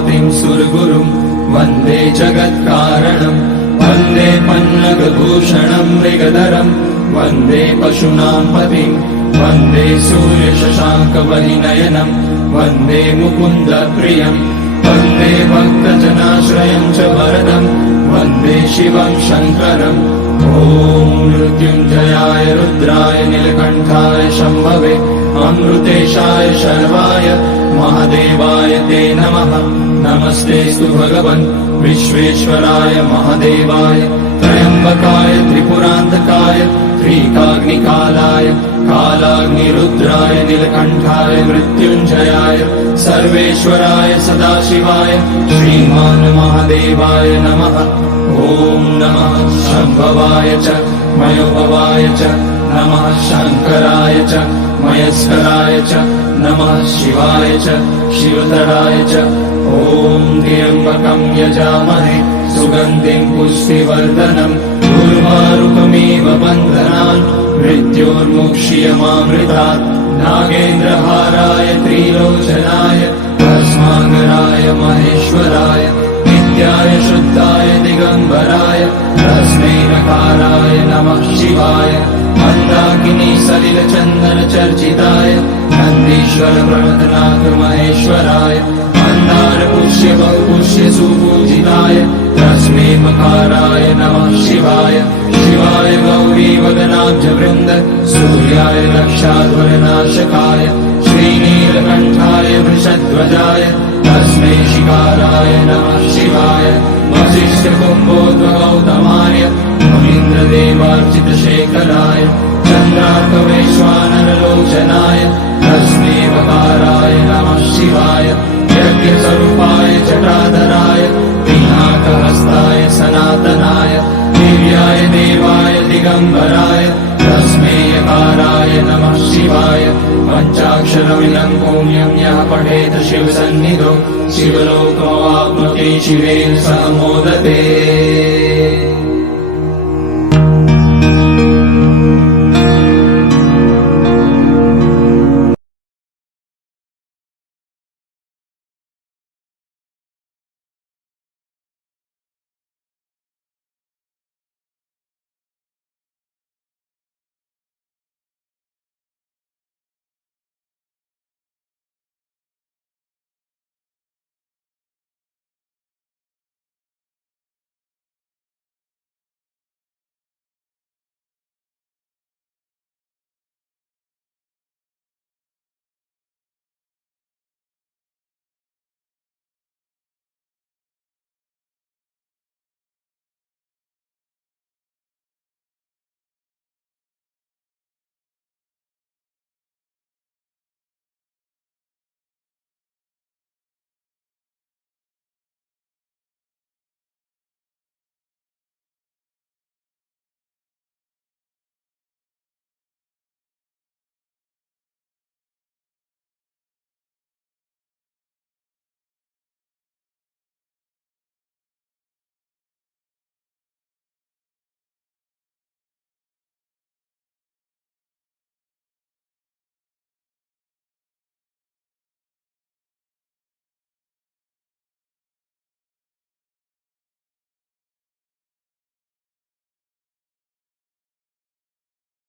पतिं सुरगुरुं वन्दे जगत्कारणं वन्दे पन्नगभूषणं मृगधरं वन्दे पशूनां पतिं वन्दे सूर्यशशाङ्कवलिनयनं वन्दे मुकुन्दप्रियं वन्दे भक्तजनाश्रयं च वरदं वन्दे शिवं शङ्करम् ॐ मृत्युञ्जयाय रुद्राय नीलकण्ठाय शम्भवे अमृतेशाय शर्वाय महादेवाय ते नमः। नमस्तेऽस्तु भगवन् विश्वेश्वराय महादेवाय त्र्यम्बकाय त्रिपुरान्तकाय त्रिकाग्निकालाय कालाग्निरुद्राय नीलकण्ठाय मृत्युञ्जयाय सर्वेश्वराय सदाशिवाय श्रीमान् महादेवाय नमः। ॐ नमः शम्भवाय च मयोभवाय च नमः शङ्कराय च मयस्कराय च नमः शिवाय च शिवतराय च ॐ त्र्यम्बकं यजामहे सुगन्धिं पुष्टिवर्धनम् उर्वारुकमिव बन्धनान् मृत्योर्मुक्ष्यमामृतात् नागेन्द्रहाराय त्रिलोचनाय भस्माकराय महेश्वराय नित्याय शुद्धाय दिगम्बराय तस्मै नकाराय नमः शिवाय मन्दाकिनी सलिलचन्दनचर्चिताय नन्दीश्वर प्रणतनाथ महेश्वराय मन्दारपुष्य बहुपुष्य सुपूजिताय तस्मै मकाराय नमः शिवाय शिवाय गौरीवदनाब्जवृन्द सूर्याय रक्षाध्वरनाशकाय श्रीनीलकण्ठाय वृषध्वजाय तस्मै शिकाराय नमः शिवाय वसिष्ठकुम्भोद्भगौतमाय मुनीन्द्रदेवार्चितशेखराय चन्द्रार्कवैश्वानरलोचनाय तस्मै वकाराय नमः शिवाय यज्ञस्वरूपाय जटाधराय पिनाकहस्ताय सनातनाय दिव्याय देवाय दिगम्बराय तस्मै यकाराय नमः शिवाय पञ्चाक्षरमिदं पुण्यं यः पठेत शिवसन्निधौ शिवलोकमवाप्नोति शिवेन सह मोदते।